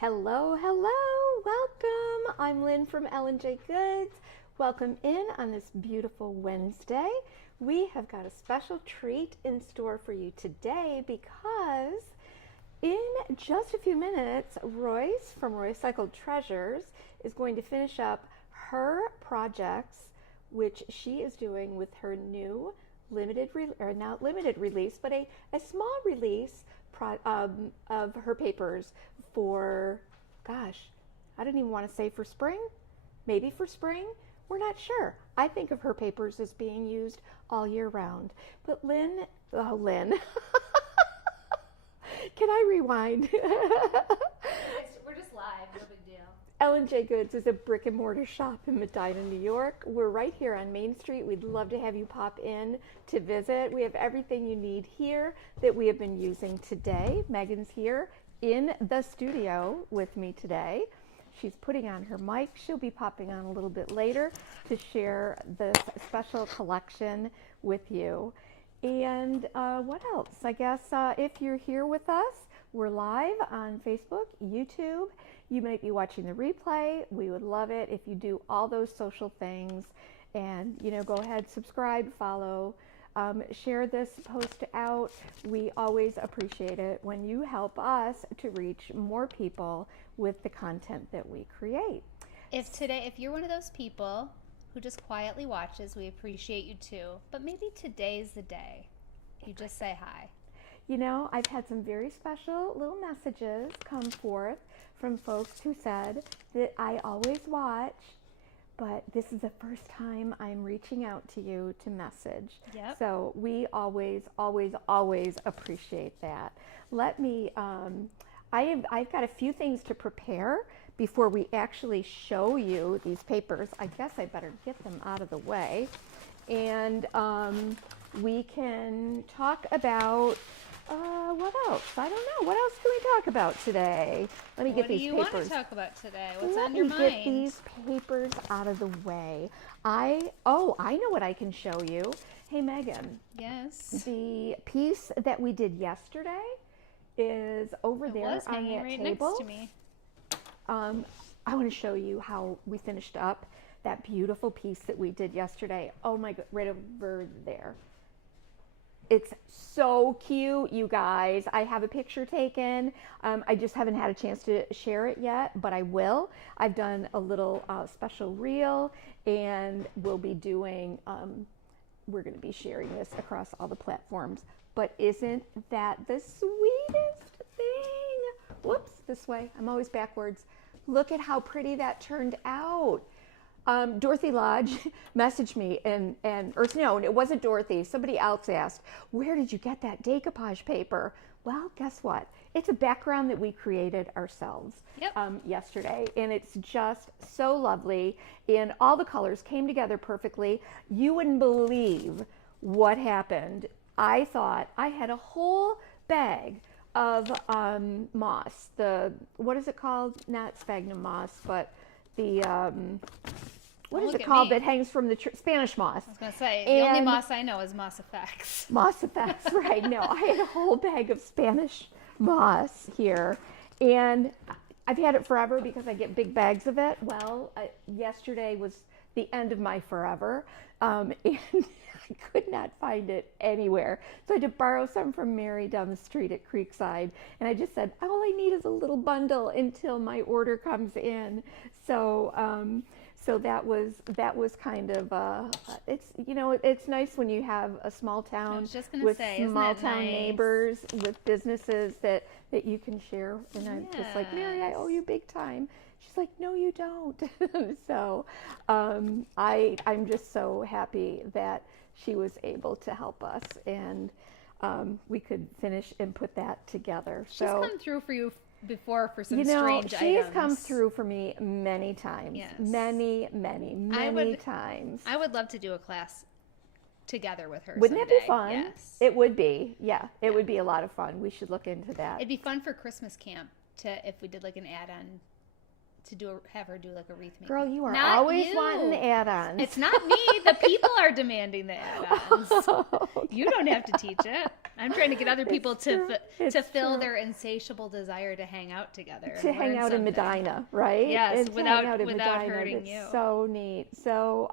Hello, hello, welcome. I'm Lynn from L&J Goods. Welcome in on this beautiful Wednesday. We have got a special treat in store for you today because in just a few minutes, Royce from Roycycled Treasures is going to finish up her projects, which she is doing with her new not limited release, but a small release of her papers for, gosh, I don't even want to say for spring, maybe for spring, we're not sure. I think of her papers as being used all year round. But Lynn, can I rewind? We're just live, no big deal. L&J Goods is a brick and mortar shop in Medina, New York. We're right here on Main Street. We'd love to have you pop in to visit. We have everything you need here that we have been using today. Megan's here in the studio with me today. She's putting on her mic. She'll be popping on a little bit later to share this special collection with you. And what else? I guess if you're here with us, we're live on Facebook, YouTube. You might be watching the replay. We would love it if you do all those social things. And, go ahead, subscribe, follow, share this post out. We always appreciate it when you help us to reach more people with the content that we create. If you're one of those people who just quietly watches, we appreciate you too. But maybe today's the day. You just say hi. I've had some very special little messages come forth from folks who said that I always watch, but this is the first time I'm reaching out to you to message. Yep. So we always, always, always appreciate that. I've got a few things to prepare before we actually show you these papers. I guess I better get them out of the way. And we can talk about what else? I don't know. What else can we talk about today? Let me get these papers. What do you want to talk about today? What's on your mind? Let me get these papers out of the way. I know what I can show you. Hey, Megan. Yes. The piece that we did yesterday is over there on that right table. Next to me. I want to show you how we finished up that beautiful piece that we did yesterday. Oh my God, right over there. It's so cute, you guys. I have a picture taken. I just haven't had a chance to share it yet, but I will. I've done a little special reel, and we'll be doing, we're going to be sharing this across all the platforms. But isn't that the sweetest thing? Whoops, this way. I'm always backwards. Look at how pretty that turned out. Dorothy Lodge messaged me no, it wasn't Dorothy. Somebody else asked, where did you get that decoupage paper? Well, guess what? It's a background that we created ourselves yesterday, and it's just so lovely. And all the colors came together perfectly. You wouldn't believe what happened. I thought I had a whole bag of moss. What is it called? Not sphagnum moss, but the what is it called that hangs from the Spanish moss? I was going to say, the only moss I know is Moss Effects. Moss Effects, right. No, I had a whole bag of Spanish moss here. And I've had it forever because I get big bags of it. Well, yesterday was the end of my forever. And I could not find it anywhere. So I had to borrow some from Mary down the street at Creekside. And I just said, all I need is a little bundle until my order comes in. So that was kind of it's nice when you have a small town with small town neighbors with businesses that you can share. And I'm just like, Mary, I owe you big time. She's like, no, you don't. So I'm just so happy that she was able to help us, and we could finish and put that together. She's come through for you before for some strange items. She's come through for me many times. Yes. Many times. I would love to do a class together with her. Wouldn't someday. it be fun? Yes. It would be. Yeah, it would be a lot of fun. We should look into that. It'd be fun for Christmas camp if we did like an add-on have her do like a wreath making. Girl, you are Not always you. wanting add-ons. It's not me. The people are demanding the add-ons. You don't have to teach it. I'm trying to get other people to fill their insatiable desire to hang out together. To hang out in Medina, right? Yes, and without hurting you. So neat. So,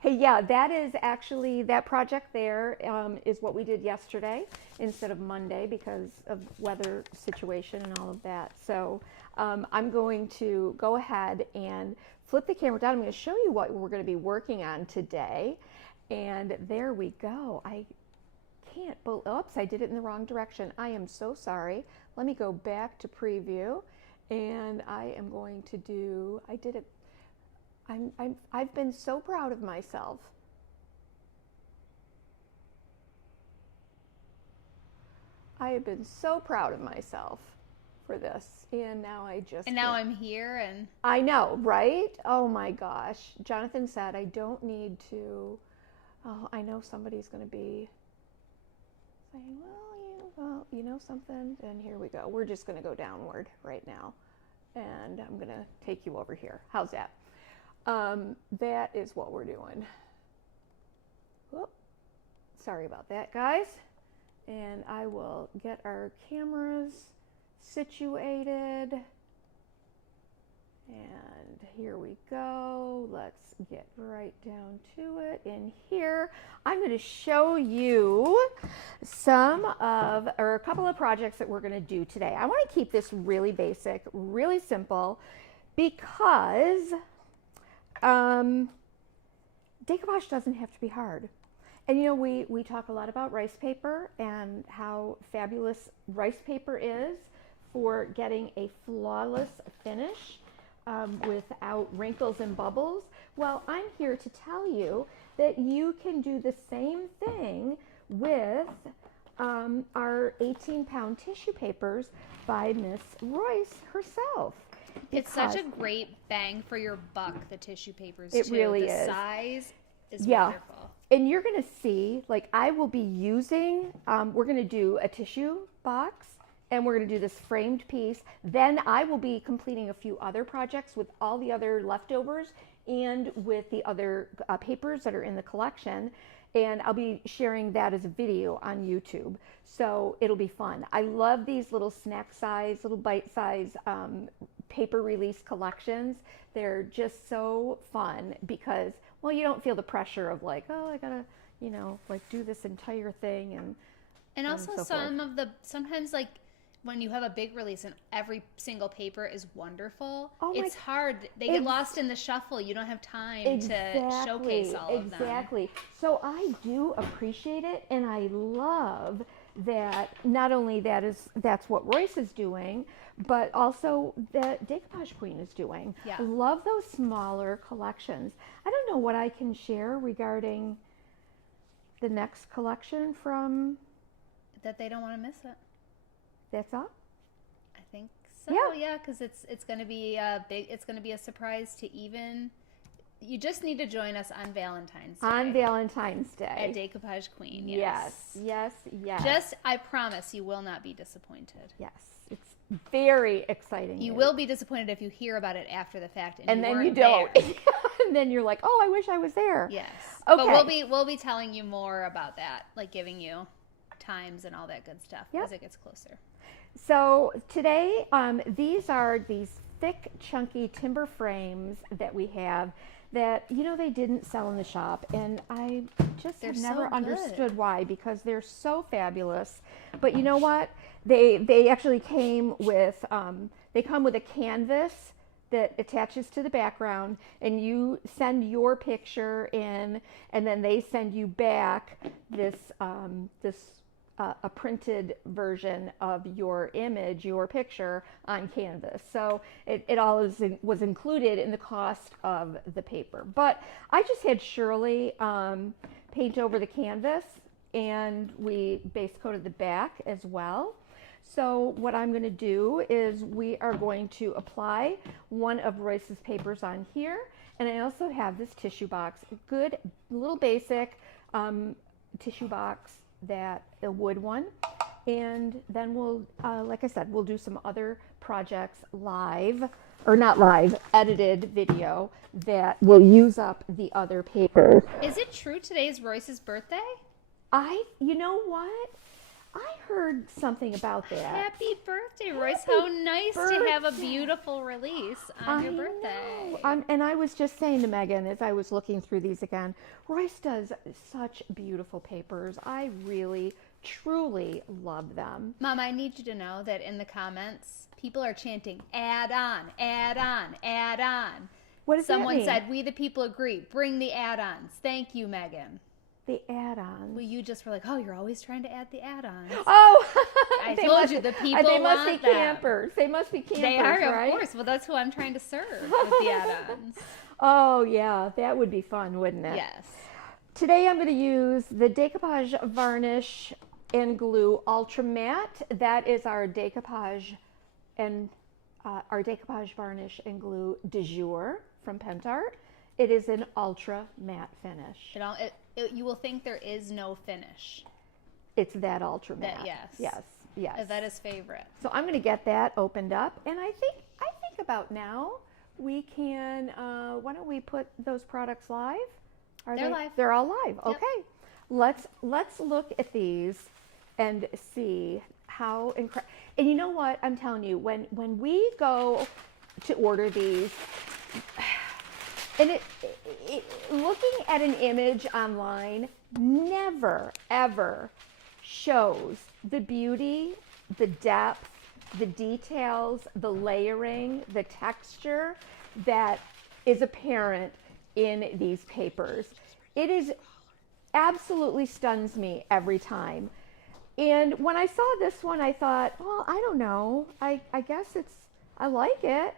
hey, yeah, that is actually, that project there is what we did yesterday instead of Monday because of weather situation and all of that. So I'm going to go ahead and flip the camera down. I'm going to show you what we're going to be working on today. And there we go. I can't, oops, I did it in the wrong direction. I am so sorry. Let me go back to preview, and I am going to do, I did it, I've been so proud of myself. I have been so proud of myself for this, and now I'm here, and I know, right? Oh my gosh. Jonathan said I don't need to, oh, I know somebody's going to be saying, well, you know something, and here we go. We're just going to go downward right now, and I'm going to take you over here. How's that? That is what we're doing. Whoop. Sorry about that, guys. And I will get our cameras situated. And here we go. Let's get right down to it. In here, I'm going to show you a couple of projects that we're going to do today. I want to keep this really basic, really simple, because decoupage doesn't have to be hard. And you know, we talk a lot about rice paper and how fabulous rice paper is for getting a flawless finish. Without wrinkles and bubbles. Well, I'm here to tell you that you can do the same thing with our 18-pound tissue papers by Miss Royce herself. It's such a great bang for your buck, the tissue papers, it too. really the is. Size is wonderful. And you're going to see, like, I will be using, we're going to do a tissue box, and we're going to do this framed piece. Then I will be completing a few other projects with all the other leftovers and with the other papers that are in the collection. And I'll be sharing that as a video on YouTube. So it'll be fun. I love these little snack size, little bite size paper release collections. They're just so fun because, well, you don't feel the pressure of like, oh, I gotta, you know, like do this entire thing. And also so sometimes like, when you have a big release and every single paper is wonderful, it's hard. They get lost in the shuffle. You don't have time to showcase all of them. Exactly. So I do appreciate it, and I love that not only that's what Royce is doing, but also that Decoupage Queen is doing. Yeah. I love those smaller collections. I don't know what I can share regarding the next collection from... That they don't want to miss it. That's all? I think so. Yeah, because it's going to be it's going to be a surprise to even. You just need to join us on Valentine's Day. On Valentine's Day. At Decoupage Queen. Yes. Yes. Just, I promise, you will not be disappointed. Yes. It's very exciting. You will be disappointed if you hear about it after the fact and then you don't. And then you're like, oh, I wish I was there. Yes. Okay. But we'll be telling you more about that, like giving you times and all that good stuff as it gets closer. So today, these are these thick, chunky timber frames that we have that, you know, they didn't sell in the shop. And I just have never understood why, because they're so fabulous. But you know what? They actually came with, they come with a canvas that attaches to the background, and you send your picture in, and then they send you back this, a printed version of your image, your picture on canvas. So it all was included in the cost of the paper. But I just had Shirley paint over the canvas, and we base coated the back as well. So what I'm going to do is we are going to apply one of Royce's papers on here. And I also have this tissue box, a good little basic tissue box, a wood one. And then we'll, like I said, we'll do some other projects live, or not live, edited video that will use up the other papers. Is it true today is Royce's birthday? You know what? I heard something about that. Happy birthday, Royce. How nice to have a beautiful release on your birthday. And I was just saying to Megan as I was looking through these again, Royce does such beautiful papers. I really, truly love them. Mom, I need you to know that in the comments, people are chanting, add on, add on, add on. What does that mean? Someone said, we the people agree. Bring the add-ons. Thank you, Megan. The add-ons. Well, you just were like, oh, you're always trying to add the add-ons. Oh, I told you the people they must want be campers. They must be campers, They are, right? of course. Well, that's who I'm trying to serve with the add-ons. Oh, yeah. That would be fun, wouldn't it? Yes. Today I'm going to use the Decoupage Varnish and Glue Ultra Matte. That is our Decoupage Varnish and Glue du jour from Pentart. It is an ultra matte finish. You will think there is no finish. It's that ultra matte. Yes. That is favorite. So I'm going to get that opened up, and I think about now we can. Why don't we put those products live? They're live. They're all live. Yep. Okay. Let's look at these and see how incredible. And you know what? I'm telling you, when we go to order these. And looking at an image online never, ever shows the beauty, the depth, the details, the layering, the texture that is apparent in these papers. It is absolutely stuns me every time. And when I saw this one, I thought, well, I don't know. I guess I like it.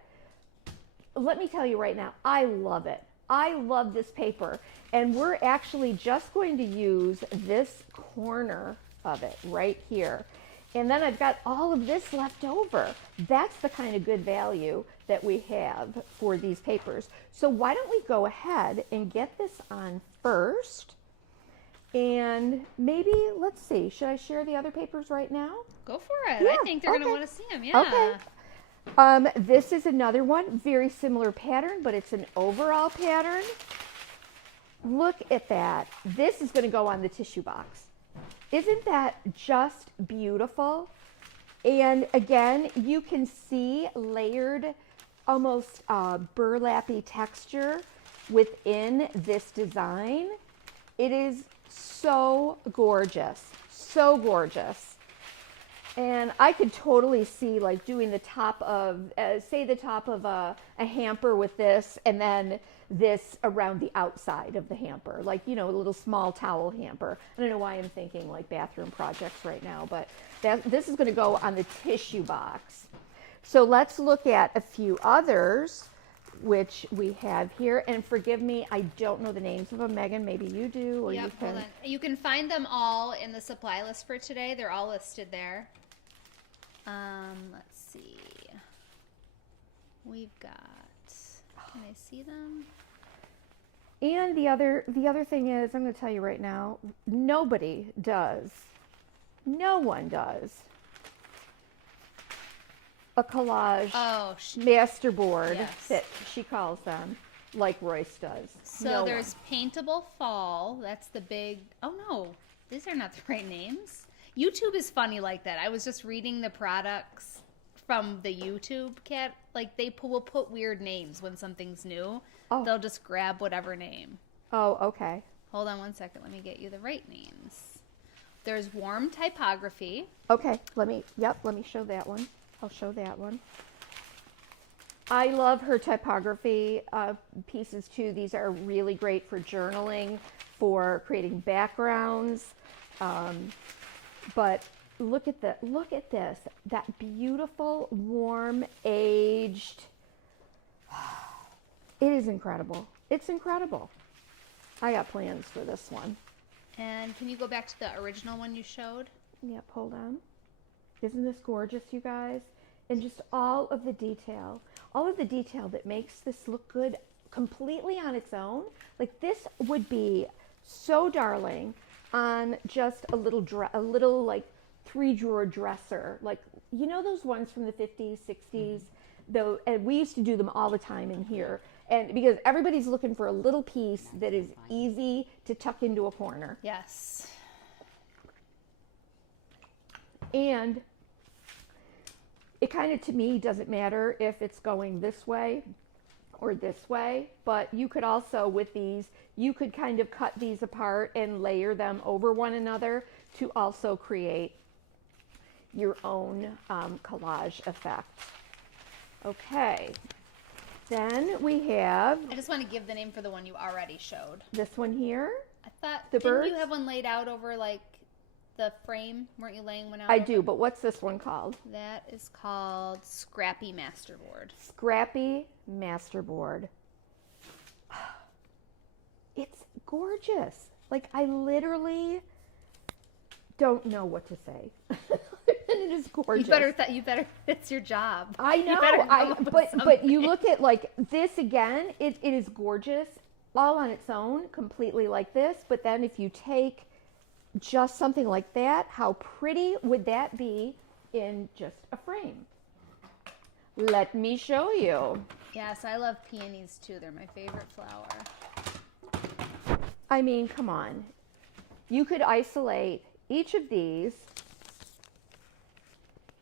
Let me tell you right now, I love it. I love this paper. And we're actually just going to use this corner of it right here. And then I've got all of this left over. That's the kind of good value that we have for these papers. So why don't we go ahead and get this on first? And maybe, let's see, should I share the other papers right now? Go for it. Yeah, I think they're going to want to see them. Yeah. Okay. This is another one, very similar pattern, but it's an overall pattern. Look at that. This is going to go on the tissue box. Isn't that just beautiful? And again, you can see layered, almost burlappy texture within this design. It is so gorgeous, so gorgeous. And I could totally see like doing the top of, say the top of a hamper with this, and then this around the outside of the hamper, like, you know, a little small towel hamper. I don't know why I'm thinking like bathroom projects right now, but this is going to go on the tissue box. So let's look at a few others, which we have here. And forgive me, I don't know the names of them. Megan, maybe you do, or yep, you can. Hold on. You can find them all in the supply list for today. They're all listed there. Let's see. We've got. Can I see them? And the other thing is, I'm going to tell you right now, nobody does. No one does a collage masterboard that she calls them, like Royce does. So there's Paintable Fall. That's the big. Oh no, these are not the right names. YouTube is funny like that. I was just reading the products from the YouTube cat. Like they will put weird names when something's new. Oh. They'll just grab whatever name. Oh, okay. Hold on one second. Let me get you the right names. There's Warm Typography. Okay, let me show that one. I'll show that one. I love her typography pieces too. These are really great for journaling, for creating backgrounds. But look at this. That beautiful, warm, aged. It is incredible. It's incredible. I got plans for this one. And can you go back to the original one you showed? Yep, hold on. Isn't this gorgeous, you guys? And just all of the detail that makes this look good completely on its own. Like this would be so darling on just a little like 3-drawer dresser, like, you know those ones from the 50s, 60s? Though, and we used to do them all the time in here. And because everybody's looking for a little piece that is easy to tuck into a corner. Yes. And it kind of, to me, doesn't matter if it's going this way or this way, but you could also, with these, you could kind of cut these apart and layer them over one another to also create your own collage effect. Okay, then we have I just want to give the name for the one you already showed. this one here. I thought, The didn't birds? you have one laid out over like the frame? Weren't you laying one out? I over? do, but what's this one called? That is called Scrappy Masterboard. Scrappy Masterboard. It's gorgeous. Like, I literally don't know what to say. And it is gorgeous. You better. It's your job. I You know. better come up with But something. you look at like this again. It is gorgeous, all on its own, completely like this. But then if you take just something like that, how pretty would that be in just a frame? Let me show you. Yes, I love peonies too. They're my favorite flower. I mean, come on. You could isolate each of these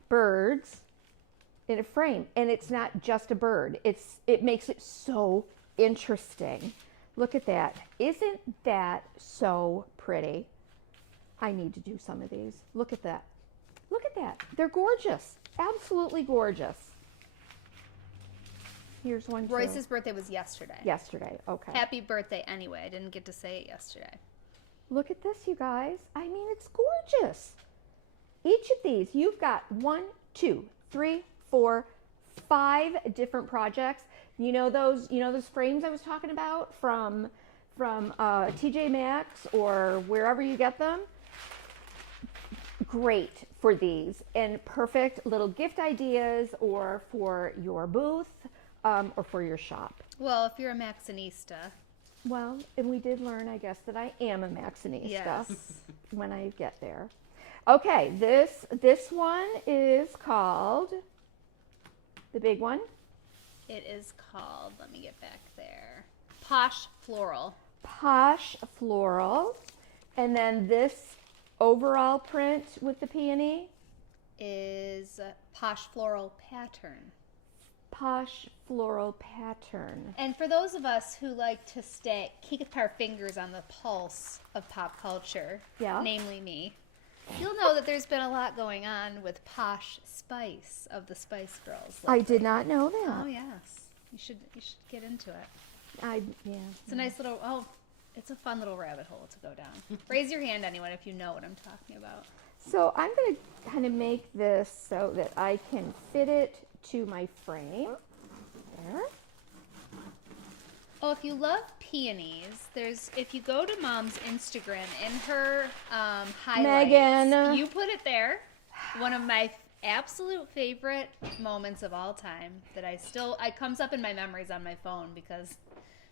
birds in a frame, and it's not just a bird. It makes it so interesting. Look at that. Isn't that so pretty? I need to do some of these. Look at that. Look at that. They're gorgeous. Absolutely gorgeous. Here's one too. Royce's birthday was yesterday. Yesterday. Okay. Happy birthday anyway. I didn't get to say it yesterday. Look at this, you guys. I mean, it's gorgeous. Each of these, you've got 1, 2, 3, 4, 5 different projects. You know those frames I was talking about from TJ Maxx or wherever you get them? Great for these, and perfect little gift ideas or for your booth or for your shop. Well, if you're a Maxinista. Well, and we did learn, I guess, that I am a Maxinista Yes. when I get there. Okay, this one is called, the big one, It is called, let me get back there, Posh Floral. Posh Floral. And then this overall print with the peony, Is Posh Floral Pattern. Posh Floral Pattern. And for those of us who like to keep our fingers on the pulse of pop culture, Yeah. namely me, you'll know that there's been a lot going on with Posh Spice of the Spice Girls. I did not know that. Oh yes, you should get into it. Yeah. It's a nice little it's a fun little rabbit hole to go down. Raise your hand, anyone, if you know what I'm talking about. So I'm going to kind of make this so that I can fit it to my frame. There. Oh, if you love peonies, if you go to Mom's Instagram, in her highlights, Megan. you put it there. One of my absolute favorite moments of all time that it comes up in my memories on my phone because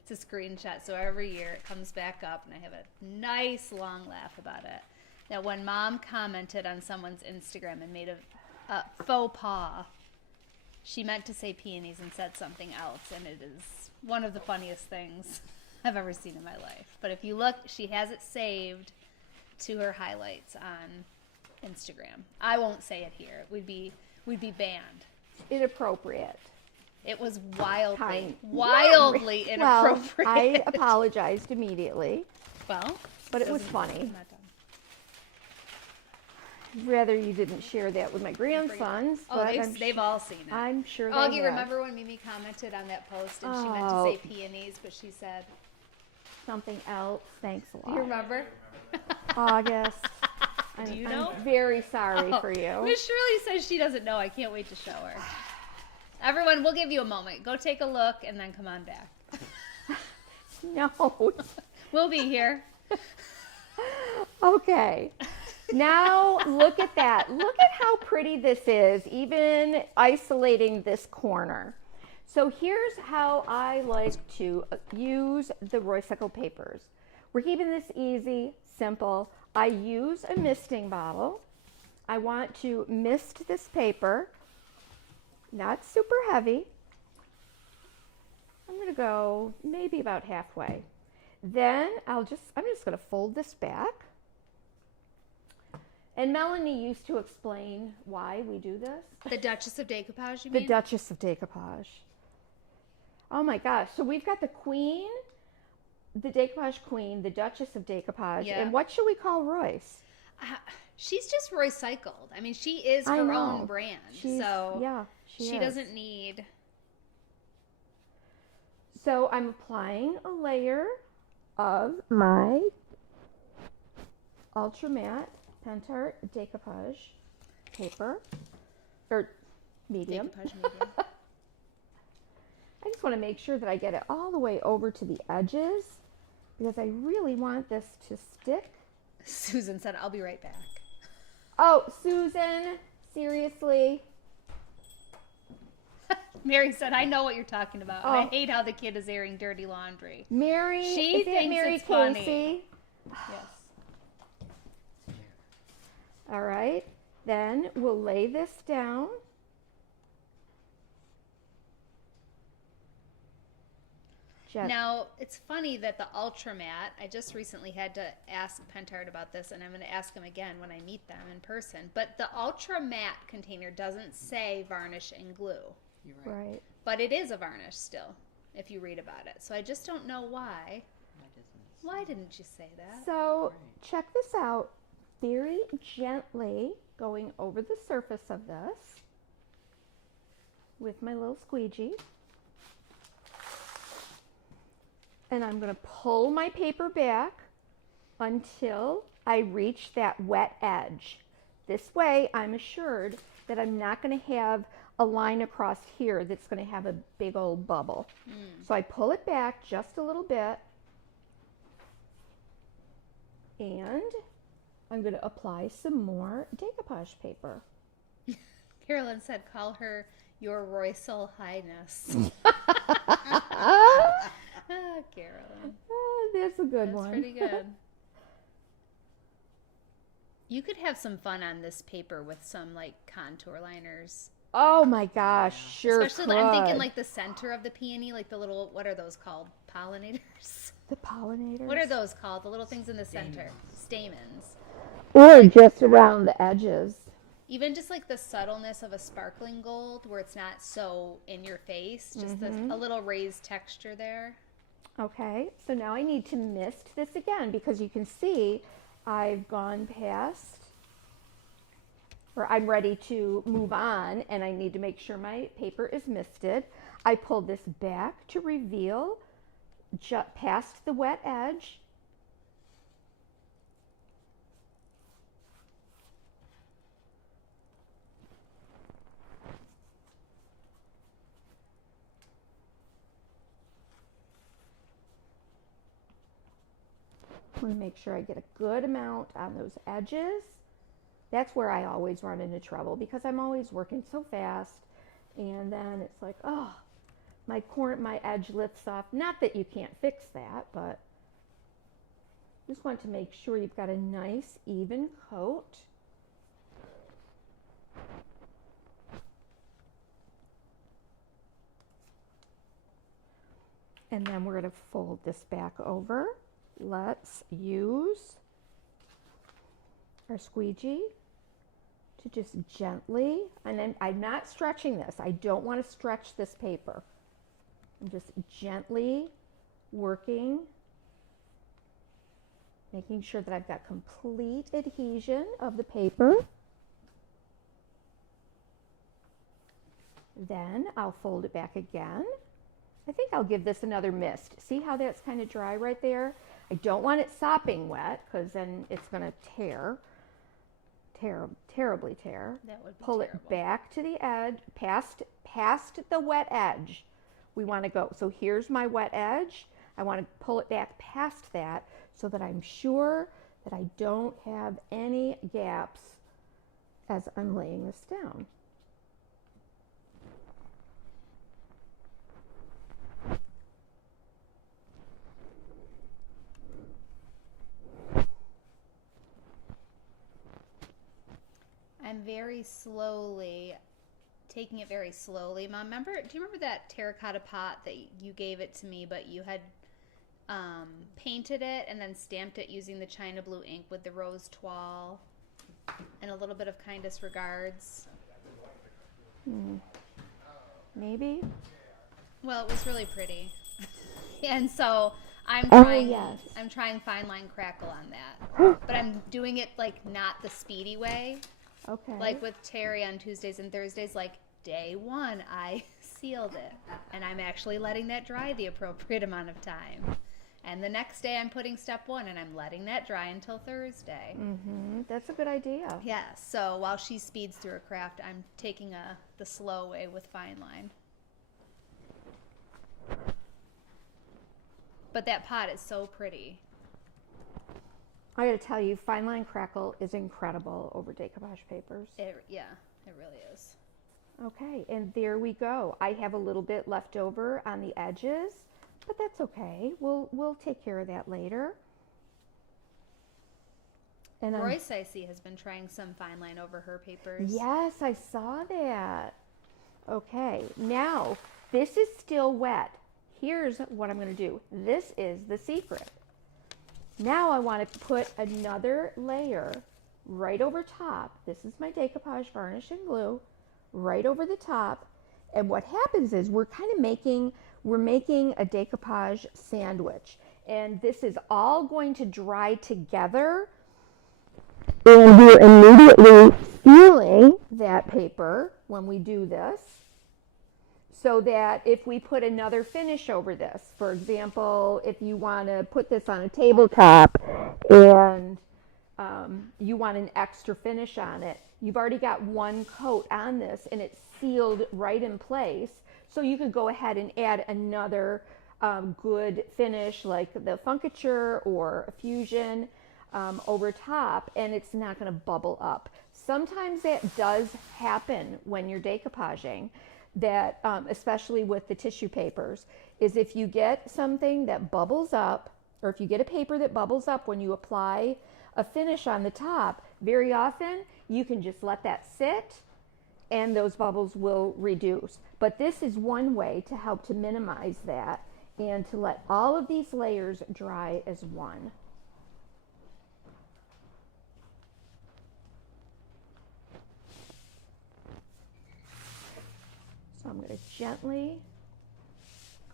it's a screenshot. So every year it comes back up and I have a nice long laugh about it. That when Mom commented on someone's Instagram and made a faux pas, she meant to say peonies and said something else, and it is one of the funniest things I've ever seen in my life. But if you look, she has it saved to her highlights on Instagram. I won't say it here. We'd be banned. Inappropriate. It was wildly Well, inappropriate. I apologized immediately, Well, but it was I'm funny. not done. Rather you didn't share that with my grandsons, Oh, but they've all seen it. I'm sure they Augie, have. remember when Mimi commented on that post and she meant to Oh. say peonies, but she said, Something else. Thanks a do you lot. remember? August. Do you know? I'm very sorry for you. Miss Shirley says she doesn't know. I can't wait to show her. Everyone, we'll give you a moment. Go take a look and then come on back. No. We'll be here. Okay. Now look at that. Look at how pretty this is, even isolating this corner. So here's how I like to use the Roycycled papers. We're keeping this easy, simple. I use a misting bottle. I want to mist this paper, not super heavy. I'm going to go maybe about halfway. Then I'm just going to fold this back. And Melanie used to explain why we do this. The Duchess of Decoupage, you The mean? Duchess of Decoupage. Oh my gosh. So we've got the Queen, the Decoupage Queen, the Duchess of Decoupage. Yeah. And what should we call Royce? She's just Roycycled. I mean, she is I her know. own brand. So Yeah, she is. doesn't need... So I'm applying a layer of my Ultra Matte Pentart Decoupage paper, or medium. Decoupage medium. I just want to make sure that I get it all the way over to the edges because I really want this to stick. Susan said, I'll be right back. Oh, Susan, seriously? Mary said, I know what you're talking about. Oh. And I hate how the kid is airing dirty laundry. Mary, She is it thinks Mary it's Casey? funny. Yes. All right, then we'll lay this down. Now, it's funny that the Ultra Matte, I just recently had to ask Pentart about this, and I'm going to ask him again when I meet them in person. But the Ultra Matte container doesn't say varnish and glue. You're right. Right. But it is a varnish still, if you read about it. So I just don't know why. Why didn't you say that? So check this out. Very gently going over the surface of this with my little squeegee. And I'm going to pull my paper back until I reach that wet edge. This way I'm assured that I'm not going to have a line across here that's going to have a big old bubble. So I pull it back just a little bit and I'm going to apply some more decoupage paper. Carolyn said, call her your Royal Highness. Ah, Carolyn. That's a good That's one. pretty good. You could have some fun on this paper with some like contour liners. Oh my gosh, sure Especially, could. I'm thinking like the center of the peony, like the little, what are those called? Pollinators? the pollinators. What are those called? The little things in the center. Stamens. Or just around the edges. Even just like the subtleness of a sparkling gold where it's not so in your face, just a little raised texture there. Okay, so now I need to mist this again because you can see I've gone past, or I'm ready to move on and I need to make sure my paper is misted. I pull this back to reveal just past the wet edge. I want to make sure I get a good amount on those edges. That's where I always run into trouble because I'm always working so fast and then it's like, oh, my edge lifts off. Not that you can't fix that, but just want to make sure you've got a nice even coat. And then we're going to fold this back over. Let's use our squeegee to just gently, and I'm not stretching this. I don't want to stretch this paper. I'm just gently working, making sure that I've got complete adhesion of the paper. Then I'll fold it back again. I think I'll give this another mist. See how that's kind of dry right there? I don't want it sopping wet because then it's going to terribly tear. That would be Pull terrible. it back to the edge, past the wet edge. We want to go. So here's my wet edge. I want to pull it back past that so that I'm sure that I don't have any gaps as I'm laying this down. very slowly, taking it very slowly. Mom, do you remember that terracotta pot that you gave it to me, but you had painted it and then stamped it using the China blue ink with the rose toile and a little bit of kindest regards? Maybe. Well, it was really pretty. And so I'm trying fine line crackle on that. But I'm doing it like not the speedy way. Okay. Like with Terry on Tuesdays and Thursdays, like day 1 I sealed it. And I'm actually letting that dry the appropriate amount of time. And the next day I'm putting step 1 and I'm letting that dry until Thursday. That's a good idea. Yeah, so while she speeds through her craft, I'm taking the slow way with fine line. But that pot is so pretty. I gotta tell you, fine line crackle is incredible over decoupage papers. It really is. Okay, and there we go. I have a little bit left over on the edges, but that's okay. We'll take care of that later. And Royce, I see, has been trying some fine line over her papers. Yes, I saw that. Okay, now this is still wet. Here's what I'm going to do. This is the secret. Now I want to put another layer right over top. This is my decoupage varnish and glue right over the top. And what happens is we're making a decoupage sandwich. And this is all going to dry together. And we're immediately sealing that paper when we do this, so that if we put another finish over this, for example, if you want to put this on a tabletop and you want an extra finish on it, you've already got one coat on this and it's sealed right in place. So you could go ahead and add another good finish like the Funkature or a Fusion over top, and it's not going to bubble up. Sometimes that does happen when you're decoupaging, that especially with the tissue papers, is if you get something that bubbles up, or if you get a paper that bubbles up when you apply a finish on the top, very often you can just let that sit and those bubbles will reduce. But this is one way to help to minimize that and to let all of these layers dry as one. So I'm going to gently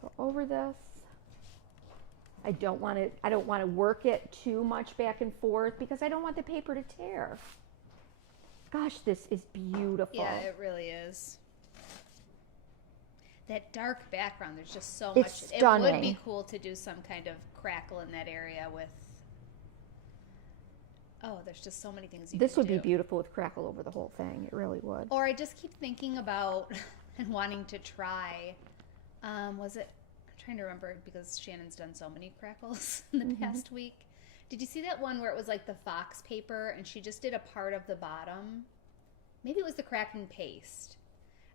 go over this. I don't want to work it too much back and forth because I don't want the paper to tear. Gosh, this is beautiful. Yeah, it really is. That dark background, there's just so It's much. stunning. It would be cool to do some kind of crackle in that area with. Oh, there's just so many things you This can would do. be beautiful with crackle over the whole thing. It really would. Or I just keep thinking about and wanting to try. Was it? I'm trying to remember because Shannon's done so many crackles in the past week. Did you see that one where it was like the fox paper and she just did a part of the bottom? Maybe it was the cracking paste.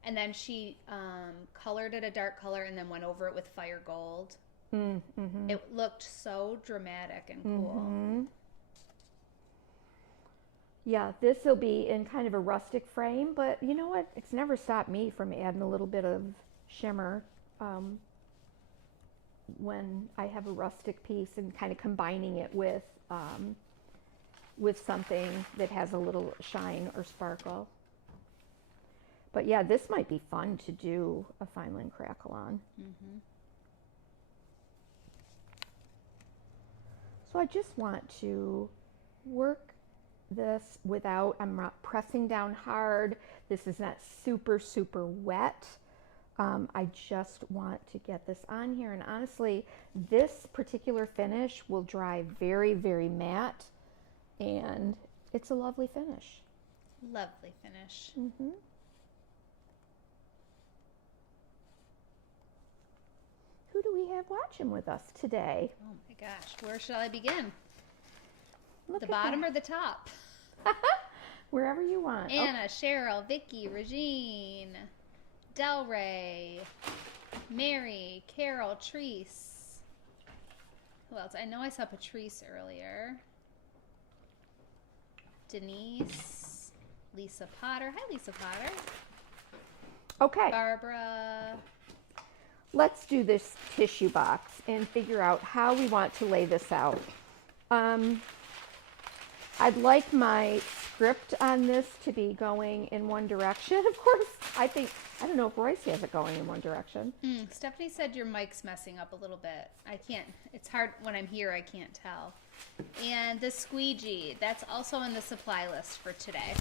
And then she colored it a dark color and then went over it with fire gold. Mm-hmm. It looked so dramatic and cool. Mm-hmm. Yeah, this will be in kind of a rustic frame, but you know what? It's never stopped me from adding a little bit of shimmer when I have a rustic piece and kind of combining it with something that has a little shine or sparkle. But yeah, this might be fun to do a fine line crackle on. Mm-hmm. So I just want to work this without, I'm not pressing down hard. This is not super, super wet. I just want to get this on here. And honestly, this particular finish will dry very, very matte. And it's a lovely finish. Lovely finish. Mm-hmm. Who do we have watching with us today? Oh my gosh, where shall I begin? Look The at bottom that. or the top? Wherever you want. Anna, Cheryl, Vicky, Regine, Delray, Mary, Carol, Treese. Who else? I know I saw Patrice earlier. Denise, Lisa Potter. Hi, Lisa Potter. Okay, Barbara. let's do this tissue box and figure out how we want to lay this out. I'd like my script on this to be going in one direction, of course. I don't know if Royce has it going in one direction. Stephanie said your mic's messing up a little bit. I can't, it's hard when I'm here, I can't tell. And the squeegee, that's also in the supply list for today.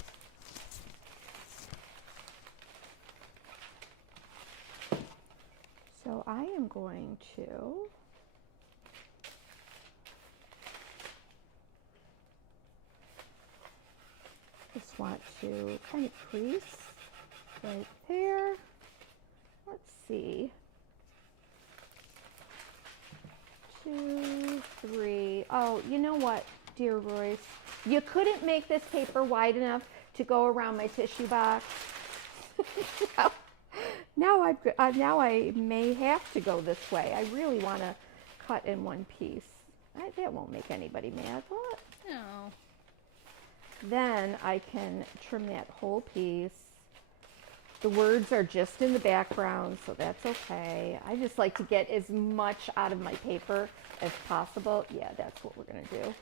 So I am going to just want to kind of crease right there. Let's see. 2, 3. Oh, you know what, dear Royce? You couldn't make this paper wide enough to go around my tissue box. Now I may have to go this way. I really want to cut in one piece. That won't make anybody mad, will it? No. Then I can trim that whole piece. The words are just in the background, so that's okay. I just like to get as much out of my paper as possible. Yeah, that's what we're going to do.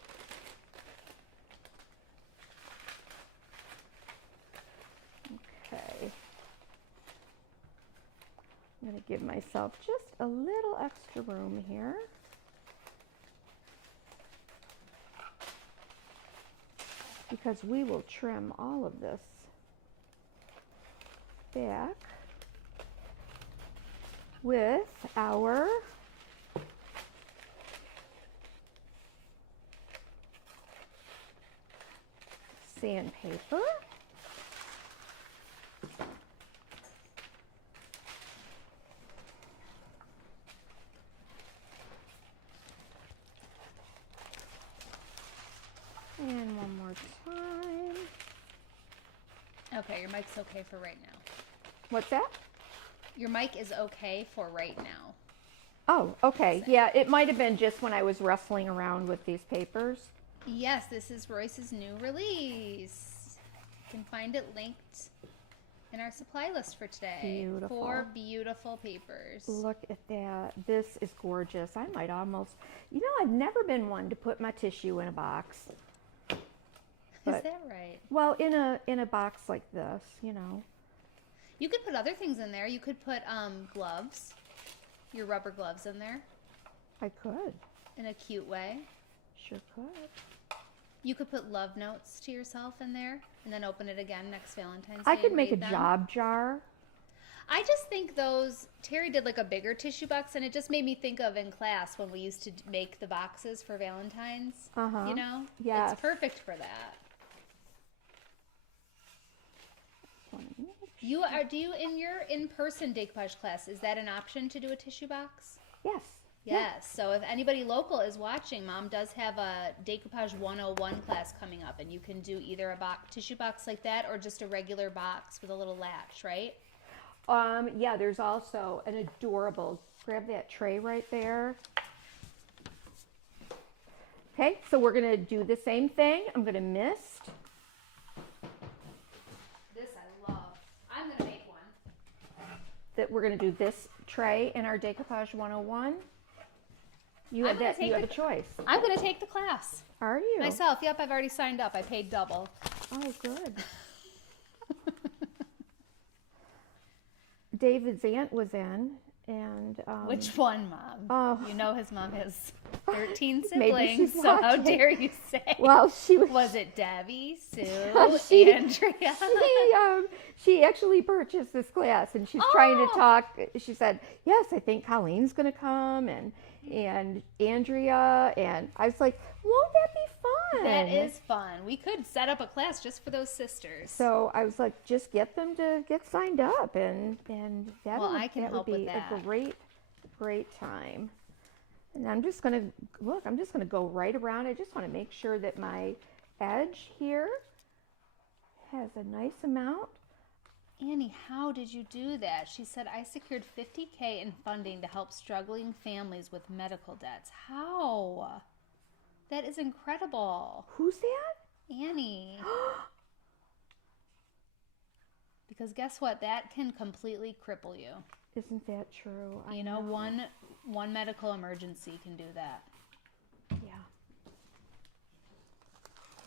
Okay. I'm going to give myself just a little extra room here. Because we will trim all of this back with our sandpaper. And one more time. Okay, your mic's okay for right now. What's that? Your mic is okay for right now. Oh, okay. Yeah, it might have been just when I was wrestling around with these papers. Yes, this is Royce's new release. You can find it linked in our supply list for today. Beautiful. 4 beautiful papers. Look at that. This is gorgeous. I might almost, I've never been one to put my tissue in a box. Is that right? Well, in a box like this, You could put other things in there. You could put gloves, your rubber gloves in there I could. in a cute way. Sure could. You could put love notes to yourself in there and then open it again next Valentine's Day. I could and make a read them. job jar. I just think Terry did like a bigger tissue box, and it just made me think of in class when we used to make the boxes for Valentine's. Uh-huh. Yes. It's perfect for that. Do you in your in-person decoupage class, is that an option to do a tissue box? Yes. Yes. So if anybody local is watching, Mom does have a Decoupage 101 class coming up, and you can do either a tissue box like that or just a regular box with a little latch, right? Yeah, there's also an adorable, grab that tray right there. Okay, so we're going to do the same thing. I'm going to mist. This I love. I'm going to make one. That we're going to do this tray in our Decoupage 101. You have a choice. I'm going to take the class. Are you? Myself. Yep, I've already signed up. I paid double. Oh, good. David's aunt was in, and Which one, Mom? Oh. You know his mom has 13 Maybe she's siblings, so how watching. dare you say? Well, she was. Was it Debbie, Sue, She- Andrea? She actually purchased this class, and she's trying to talk. She said, "Yes, I think Colleen's going to come, and Andrea." And I was like, "Won't that be fun?" That is fun. We could set up a class just for those sisters. So I was like, "Just get them to get signed up, and that I can that help would with be that. a great time." And I'm just going to go right around. I just want to make sure that my edge here has a nice amount. Annie, how did you do that? She said, I secured $50,000 in funding to help struggling families with medical debts. How? That is incredible. Who's that? Annie. Because guess what? That can completely cripple you. Isn't that true? I You know, one medical emergency can do that. Yeah.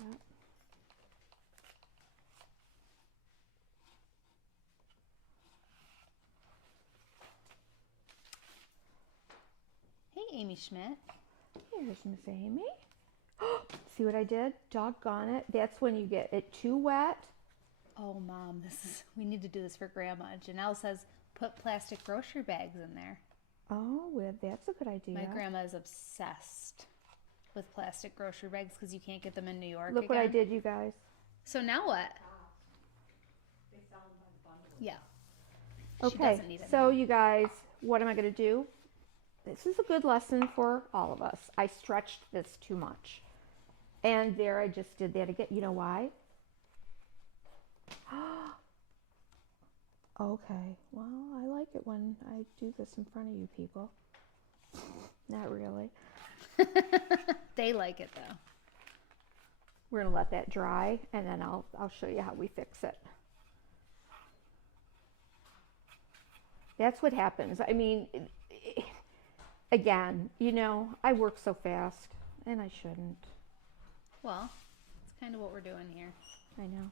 Yep. Hey, Amy Schmidt. Here's Miss Amy. See what I did? Doggone it. That's when you get it too wet. Oh, Mom, we need to do this for Grandma. Janelle says put plastic grocery bags in there. Oh, well, that's a good idea. My grandma is obsessed with plastic grocery bags because you can't get them in New York Look again. what I did, you guys. So now what? They sell them by the bundle. Yeah. She Okay, doesn't need it. so you guys, what am I going to do? This is a good lesson for all of us. I stretched this too much. And there I just did that again. You know why? Okay, well, I like it when I do this in front of you people. Not really. They like it though. We're gonna let that dry, and then I'll show you how we fix it. That's what happens. I mean, again, you know, I work so fast, and I shouldn't. Well, it's kind of what we're doing here. I know.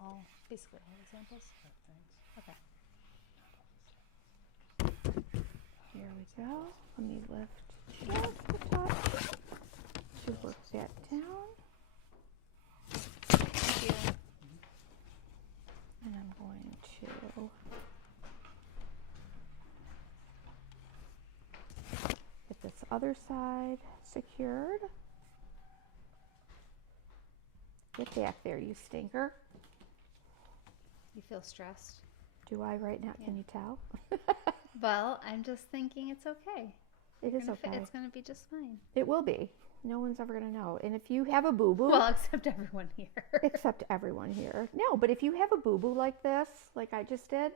All basically all examples. Okay. Here we go. Let me lift just the top to work that down. Thank you. And I'm going to get this other side secured. Get back there, you stinker. You feel stressed? Do I right now? Yeah. Can you tell? Well, I'm just thinking it's okay. It is okay. It's gonna be just fine. It will be. No one's ever going to know. And if you have a boo-boo, Well, except everyone here. except everyone here. No, but if you have a boo-boo like this, like I just did,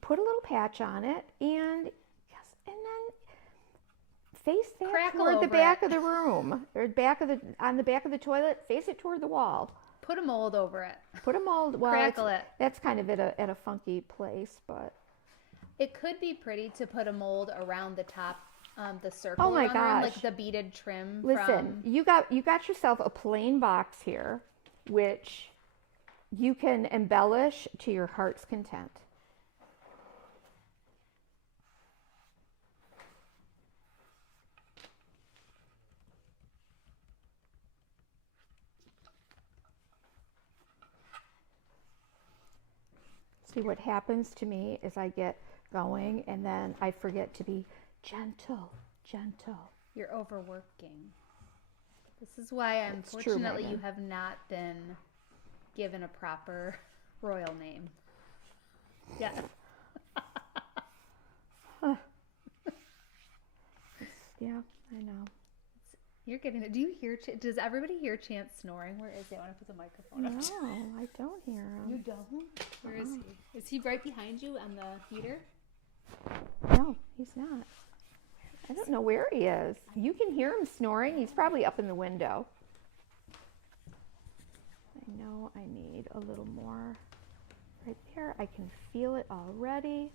put a little patch on it and then face that Crackle toward the over back it. of the room or on the back of the toilet. Face it toward the wall. Put a mold over it. Put a mold. Well, Crackle it. That's kind of at a funky place, but It could be pretty to put a mold around the top, the circle. Oh my around the room, like gosh. the beaded trim. listen, you got yourself a plain box here, which you can embellish to your heart's content. See, what happens to me is I get going and then I forget to be gentle. You're overworking. This is why, It's true, unfortunately, you Megan. have not been given a proper royal name. Yeah. Yeah, I know. You're getting it. Do you hear? Does everybody hear Chance snoring? Where is he? I want to put the microphone up. No, I don't hear You him. don't? Where is he? Is he right behind you on the heater? No, he's not. I don't know where he is. You can hear him snoring. He's probably up in the window. I know I need a little more right there. I can feel it already.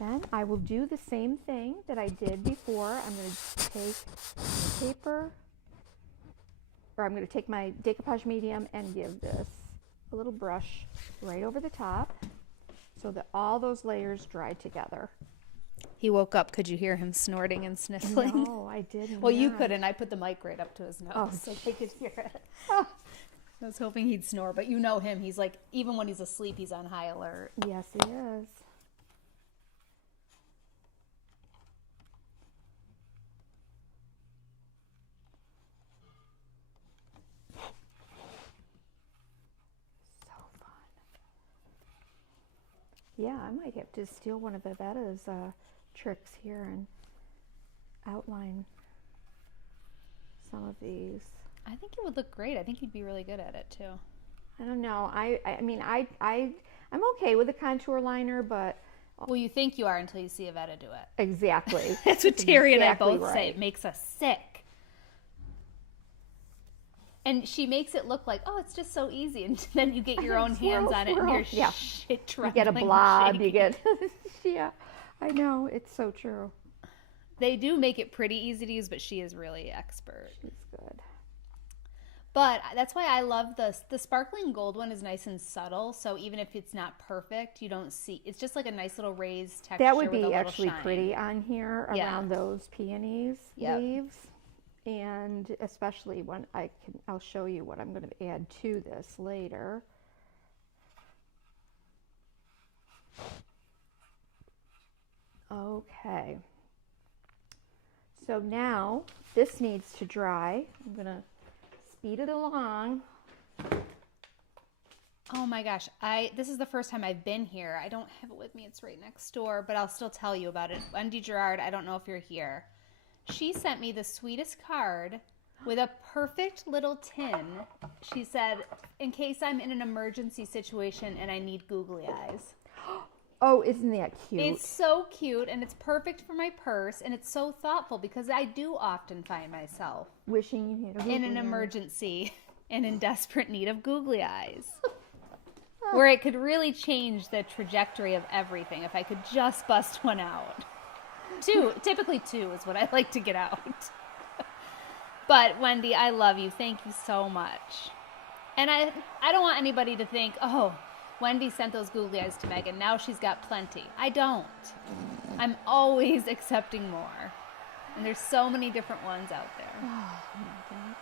Then I will do the same thing that I did before. I'm going to take paper, or I'm going to take my decoupage medium and give this a little brush right over the top so that all those layers dry together. He woke up. Could you hear him snorting and sniffling? No, I didn't. Well, you couldn't. I put the mic right up to his nose Oh. so they could hear it. Oh, I was hoping he'd snore, but you know him. He's like, even when he's asleep, he's on high alert. yes, he is. So fun. Yeah, I might have to steal one of Yvette's tricks here and outline some of these. I think it would look great. I think you'd be really good at it too. I don't know. I mean, I'm okay with a contour liner, but Well, you think you are until you see Yvette do it. exactly. That's what Terry and I exactly both say. right. It makes us sick. And she makes it look like, oh, it's just so easy. And then you get your own hands on it and you're Yeah. shit You trembling. get a blob, shaking. you get, yeah, I know, it's so true. They do make it pretty easy to use, but she is really expert. She's good. But that's why I love the sparkling gold one is nice and subtle. So even if it's not perfect, you don't see, it's just like a nice little raised texture. That would with a be little actually shine. pretty on here Yeah. around those peonies Yep. leaves. And especially when I'll show you what I'm going to add to this later. Okay. So now this needs to dry. I'm going to speed it along. Oh my gosh, this is the first time I've been here. I don't have it with me. It's right next door, but I'll still tell you about it. Wendy Gerard, I don't know if you're here. She sent me the sweetest card with a perfect little tin. She said, in case I'm in an emergency situation and I need googly eyes. Oh, isn't that cute? It's so cute and it's perfect for my purse and it's so thoughtful because I do often find myself Wishing you had a in an googly eye. emergency and in desperate need of googly eyes. Where it could really change the trajectory of everything if I could just bust one out. Typically two is what I like to get out. But Wendy, I love you. Thank you so much. And I don't want anybody to think, oh, Wendy sent those googly eyes to Megan. Now she's got plenty. I don't. I'm always accepting more. And there's so many different ones out there. Oh, my God.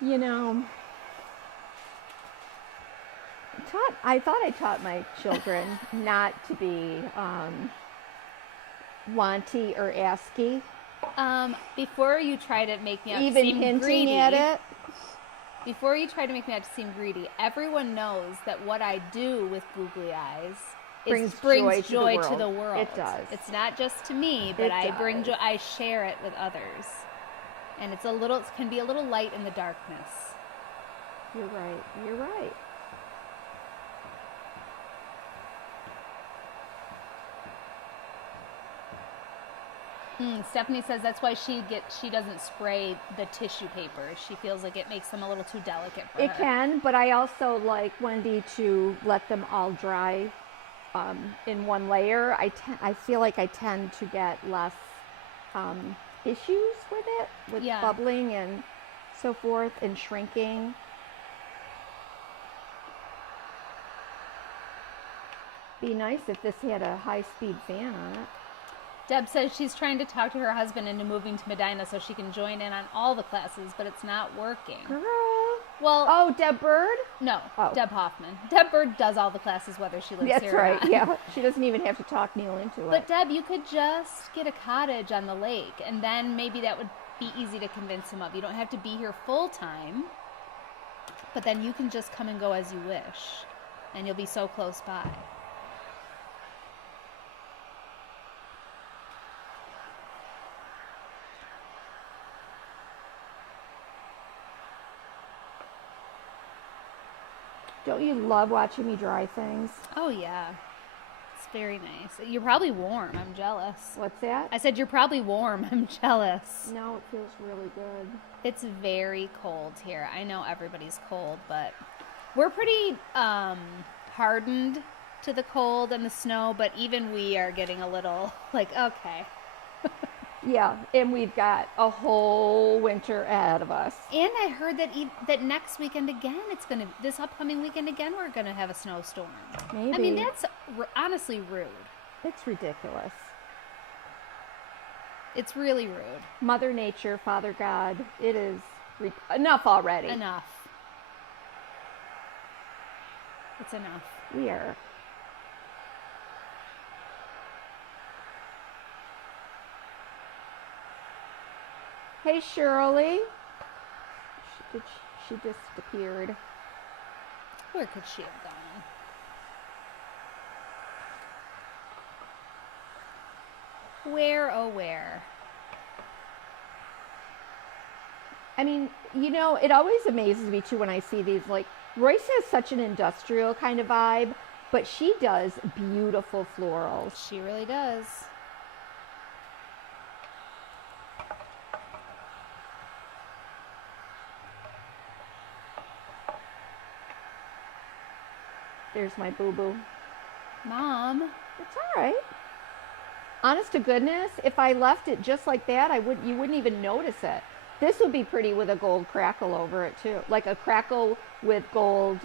You know, I thought I taught my children not to be wanty or asky, Before you try to make me out to even seem hinting greedy, at it. Before you try to make me out to seem greedy, everyone knows that what I do with googly eyes Brings brings joy joy to to the the world. world. It does. It's not just to me, but It I bring does. joy. I share it with others, and it can be a little light in the darkness. You're right. You're right. Stephanie says that's why she doesn't spray the tissue paper. She feels like it makes them a little too delicate for It her. can, but I also like Wendy to let them all dry in one layer. I feel like I tend to get less issues with it, with Yeah. bubbling and so forth, and shrinking. Be nice if this had a high-speed fan on it. Deb says she's trying to talk to her husband into moving to Medina so she can join in on all the classes, but it's not working. Girl. Well, Oh, Deb Bird? no, Oh. Deb Hoffman. Deb Bird does all the classes whether she lives That's here or right. not. Yeah, she doesn't even have to talk Neil into it. But Deb, you could just get a cottage on the lake, and then maybe that would be easy to convince him of. You don't have to be here full time, but then you can just come and go as you wish, and you'll be so close by. Don't you love watching me dry things? Oh yeah, it's very nice. You're probably warm. I'm jealous. What's that? I said you're probably warm. I'm jealous. No, it feels really good. It's very cold here. I know everybody's cold, but we're pretty hardened to the cold and the snow, but even we are getting a little like, okay. Yeah, and we've got a whole winter ahead of us. And I heard that that next weekend again, this upcoming weekend again, we're going to have a snowstorm. Maybe. I mean, that's honestly rude. It's ridiculous. It's really rude. Mother Nature, Father God, it is enough already. Enough. It's enough. We are. Hey, Shirley. she disappeared. Where could she have gone? Where, oh where? I mean, you know, it always amazes me too when I see these. Like, Royce has such an industrial kind of vibe, but she does beautiful florals. She really does. There's my boo-boo. Mom. It's all right. Honest to goodness, if I left it just like that, you wouldn't even notice it. This would be pretty with a gold crackle over it too, like a crackle with gold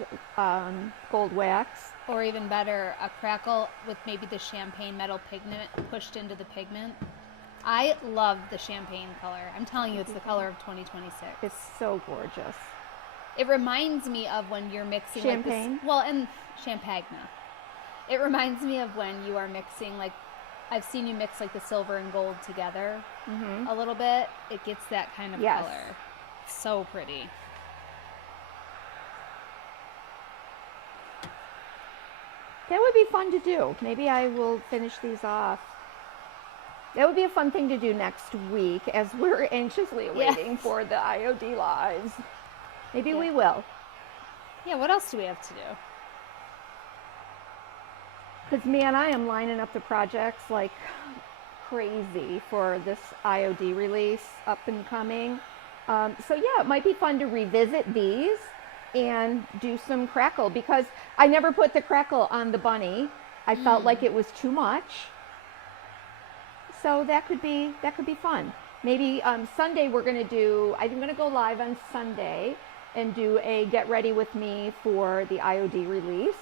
wax. Or even better, a crackle with maybe the champagne metal pigment pushed into the pigment. I love the champagne color. I'm telling you, it's the color of 2026. It's so gorgeous. It reminds me of when you're mixing Champagne? Like this, well, and champagne. It reminds me of when you are mixing, like, I've seen you mix like the silver and gold together a little bit. It gets that kind of color. So pretty. That would be fun to do. Maybe I will finish these off. That would be a fun thing to do next week as we're anxiously awaiting for the IOD lives. Maybe we will. Yeah, what else do we have to do? Because, man, I am lining up the projects like crazy for this IOD release up and coming. So, yeah, it might be fun to revisit these and do some crackle, because I never put the crackle on the bunny. I felt like it was too much. So that could be fun. Maybe Sunday I'm going to go live on Sunday and do a get ready with me for the IOD release.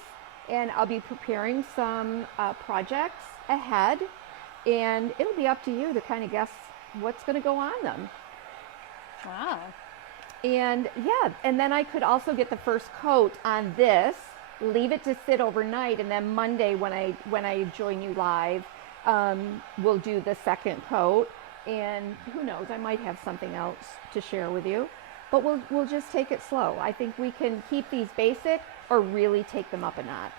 And I'll be preparing some projects ahead, and it'll be up to you to kind of guess what's going to go on them. Wow. And yeah, and then I could also get the first coat on this, leave it to sit overnight, and then Monday when I join you live, we'll do the second coat. And who knows, I might have something else to share with you, but we'll just take it slow. I think we can keep these basic or really take them up a notch.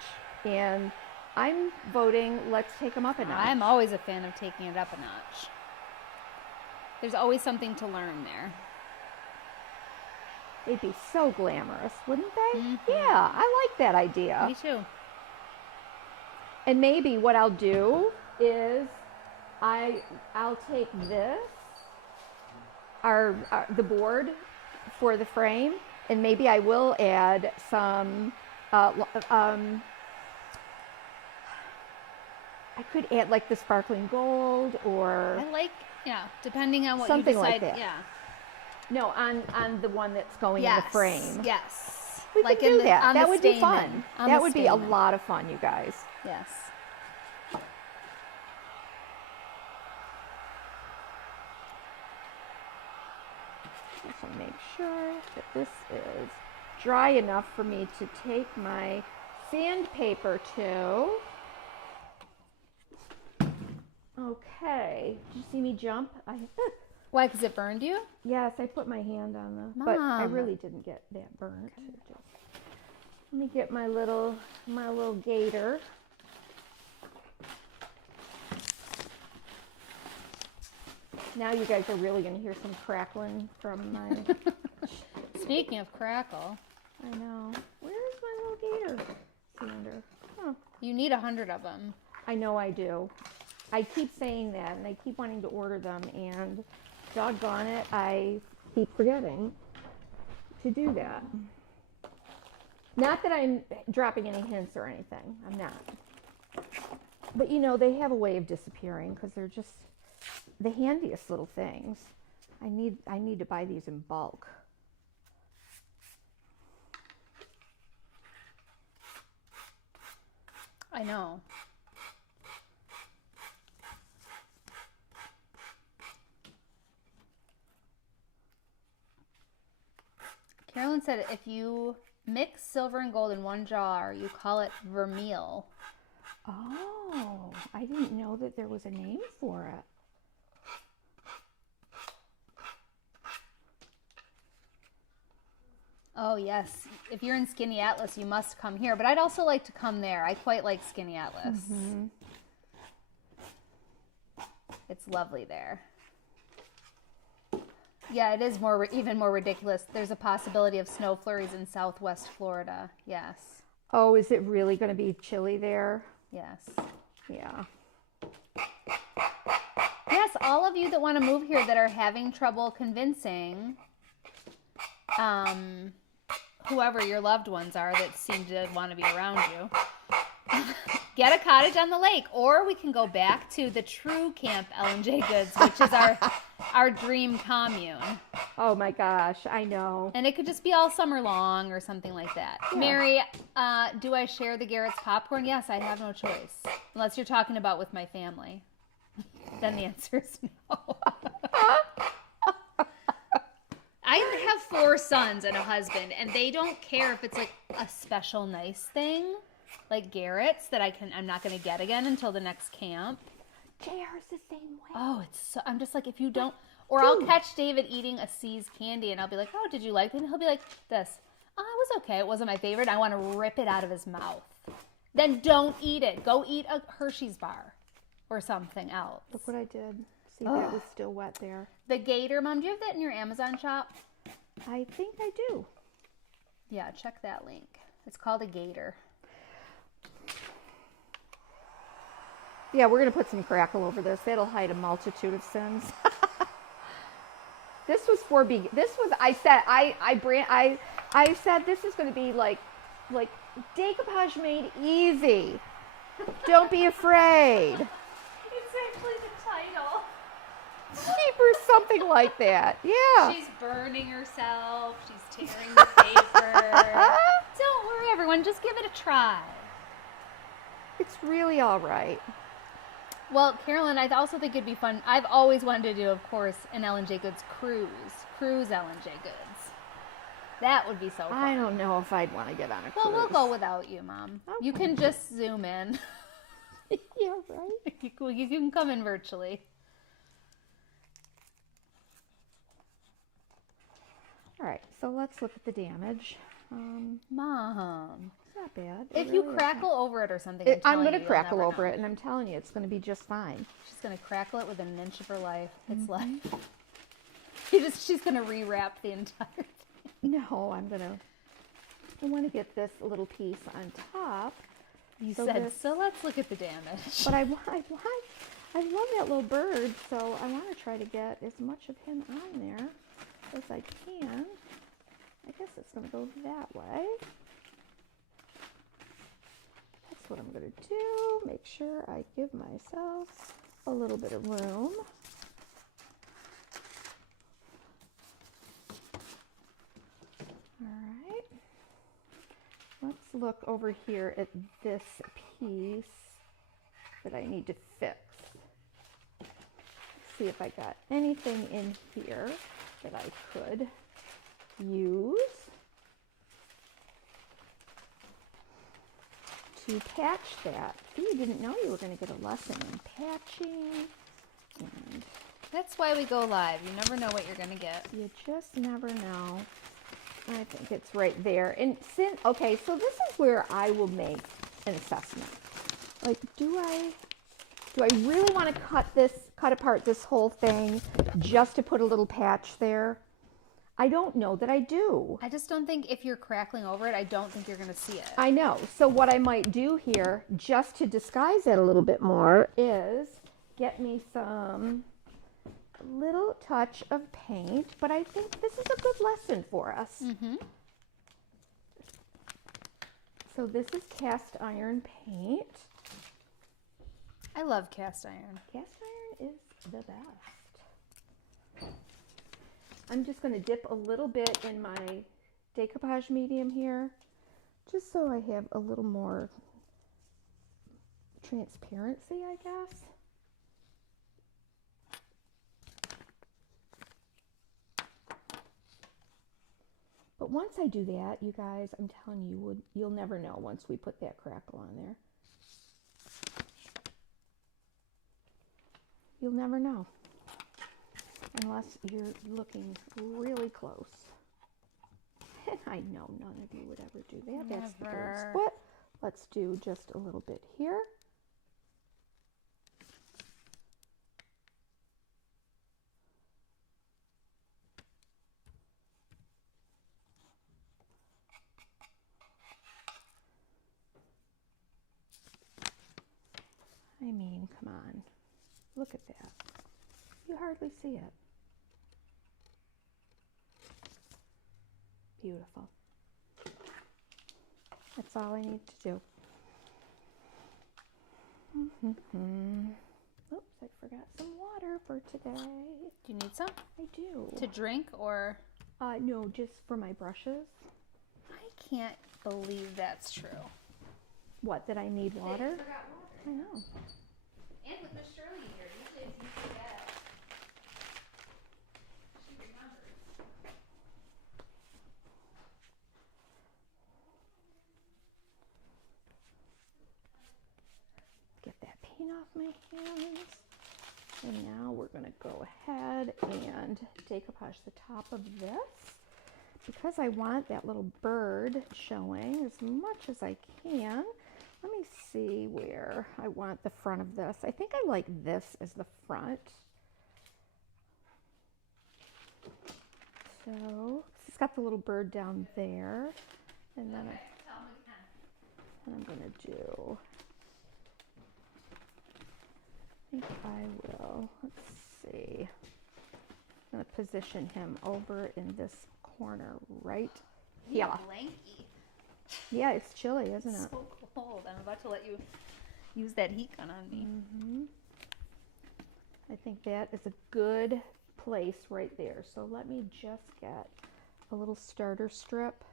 And I'm voting, let's take them up a notch. I'm always a fan of taking it up a notch. There's always something to learn there. They'd be so glamorous, wouldn't they? Yeah, I like that idea. Me too. And maybe what I'll do is I'll take this, the board for the frame, and maybe I will add some, I could add like the sparkling gold or depending on what something you decide. like that. Yeah. No, on the one that's going in the frame. Yes. We like could do that. That would be stamen. fun. On That the would be a stamen. lot of fun, you guys. Yes. So make sure that this is dry enough for me to take my sandpaper to. Okay. Did you see me jump? Why? Because it burned you? Yes, I put my hand on the, but I Mom. really didn't get that burnt. Let me get my little gator. Now you guys are really going to hear some crackling from my. Speaking of crackle, I know. Where's my little gator sander? Oh, you need 100 of them. I know I do. I keep saying that, and I keep wanting to order them, and doggone it, I keep forgetting to do that. Not that I'm dropping any hints or anything. I'm not. But you know, they have a way of disappearing because they're just the handiest little things. I need to buy these in bulk. I know. Carolyn said if you mix silver and gold in one jar, you call it vermeil. Oh, I didn't know that there was a name for it. Oh, yes. If you're in Skinny Atlas, you must come here. But I'd also like to come there. I quite like Skinny Atlas. Mm-hmm. It's lovely there. Yeah, it is even more ridiculous. There's a possibility of snow flurries in southwest Florida. Yes. Oh, is it really going to be chilly there? Yes. Yeah. Yes, all of you that want to move here that are having trouble convincing whoever your loved ones are that seem to want to be around you, get a cottage on the lake, or we can go back to the true Camp J Goods, which is our dream commune. Oh my gosh, I know. And it could just be all summer long or something like that. Yeah. Mary, do I share the Garrett's popcorn? Yes, I have no choice. Unless you're talking about with my family. Then the answer is no. I have 4 sons and a husband, and they don't care if it's like a special nice thing, like Garrett's, that I'm not going to get again until the next camp. JR's the same way. Oh, I'm just like, if you don't, or I'll catch David eating a C's candy, and I'll be like, oh, did you like it? And he'll be like, this. Oh, it was okay. It wasn't my favorite. I want to rip it out of his mouth. Then don't eat it. Go eat a Hershey's bar or something else. Look what I did. See, that was still wet there. The gator, Mom, do you have that in your Amazon shop? I think I do. Yeah, check that link. It's called a gator. Yeah, we're going to put some crackle over this. It'll hide a multitude of sins. This was for I said this is going to be like decoupage made easy. Don't be afraid. It's actually the title. Or something like that. Yeah. She's burning herself. She's tearing the paper. Don't worry, everyone. Just give it a try. It's really all right. Well, Carolyn, I also think it'd be fun. I've always wanted to do, of course, an J Goods cruise. Cruise J Goods. That would be so fun. I don't know if I'd want to get on a cruise. Well, we'll go without you, Mom. Okay. You can just zoom in. Yeah, right. You can come in virtually. All right, so let's look at the damage. Mom. It's not bad. If you crackle over it or something, I'm going to crackle over it, and I'm telling you, it's going to be just fine. She's going to crackle it within an inch of her life. It's Mm-hmm. life. She's going to rewrap the entire thing. No, I want to get this little piece on top. You So said, this- so let's look at the damage. But I love that little bird, so I want to try to get as much of him on there as I can. I guess it's going to go that way. That's what I'm going to do. Make sure I give myself a little bit of room. All right. Let's look over here at this piece that I need to fix. See if I got anything in here that I could use to patch that. See, you didn't know you were going to get a lesson in patching, and That's why we go live. You never know what you're going to get. you just never know. I think it's right there. And okay, so this is where I will make an assessment. Like, do I really want to cut apart this whole thing just to put a little patch there? I don't know that I do. I just don't think if you're crackling over it, I don't think you're going to see it. I know. So what I might do here, just to disguise it a little bit more, is get me some little touch of paint. But I think this is a good lesson for us. Mm-hmm. So this is cast iron paint. I love cast iron. Cast iron is the best. I'm just going to dip a little bit in my decoupage medium here, just so I have a little more transparency, I guess. But once I do that, you guys, I'm telling you, you'll never know once we put that crackle on there. You'll never know. Unless you're looking really close. And I know none of you would ever do that. That's the bird's Never. foot. Let's do just a little bit here. I mean, come on. Look at that. You hardly see it. Beautiful. That's all I need to do. Oops, I forgot some water for today. Do you need some I do. to drink or? No, just for my brushes. I can't believe that's true. What, that I need water? Forgot water. I know. And with Miss Shirley here, usually it's you forget. She remembers. Get that paint off my hands. And now we're going to go ahead and decoupage the top of this. Because I want that little bird showing as much as I can. Let me see where I want the front of this. I think I like this as the front. So it's got the little bird down there. And then I'm going to do, I think I will, let's see. I'm going to position him over in this corner right here. Blanky. Yeah, it's chilly, isn't it? So cold. I'm about to let you use that heat gun on me. I think that is a good place right there. So let me just get a little starter strip.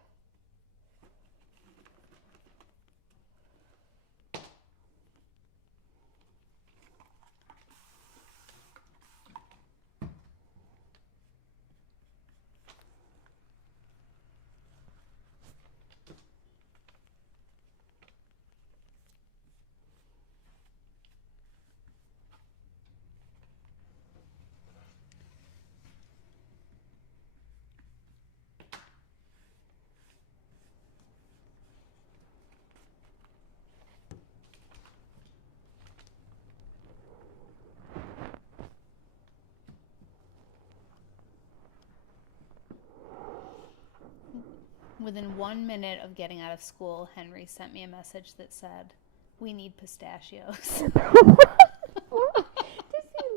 Within 1 minute of getting out of school, Henry sent me a message that said, "We need pistachios." Does he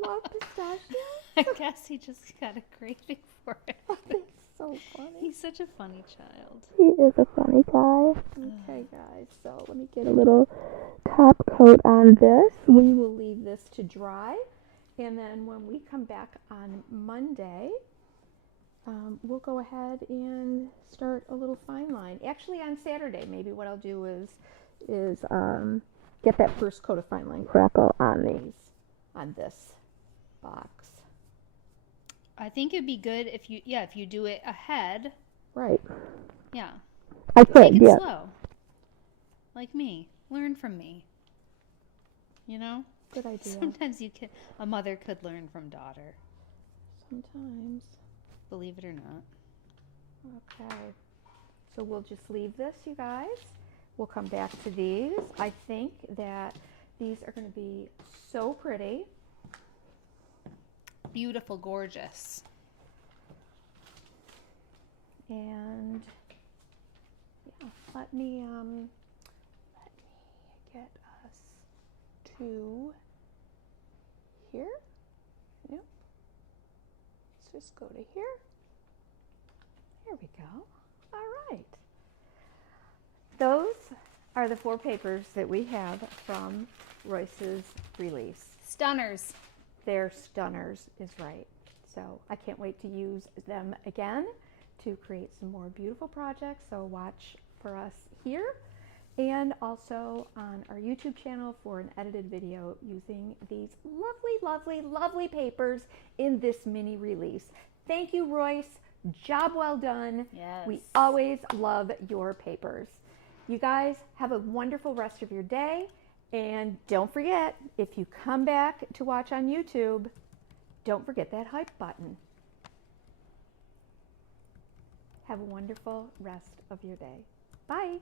love pistachios? I guess he just got a craving for it. Oh, that's so funny. He's such a funny child. He is a funny guy. Okay, guys, so let me get a little top coat on this. We will leave this to dry, and then when we come back on Monday, we'll go ahead and start a little fine line. Actually, on Saturday, maybe what I'll do is get that first coat of fine line crackle on this box. I think it'd be good if you do it ahead. Right. Yeah. I Take could, it yeah. slow. Like me. Learn from me. You know? Good idea. Sometimes a mother could learn from daughter. Sometimes. Believe it or not. Okay. So we'll just leave this, you guys. We'll come back to these. I think that these are going to be so pretty. Beautiful, gorgeous. And yeah, let me get us to here. Nope. Let's just go to here. There we go. All right. Those are the 4 papers that we have from Royce's release. Stunners. They're stunners, is right. So I can't wait to use them again to create some more beautiful projects. So watch for us here and also on our YouTube channel for an edited video using these lovely, lovely, lovely papers in this mini release. Thank you, Royce. Job well done. Yes. We always love your papers. You guys have a wonderful rest of your day. And don't forget, if you come back to watch on YouTube, don't forget that hype button. Have a wonderful rest of your day. Bye.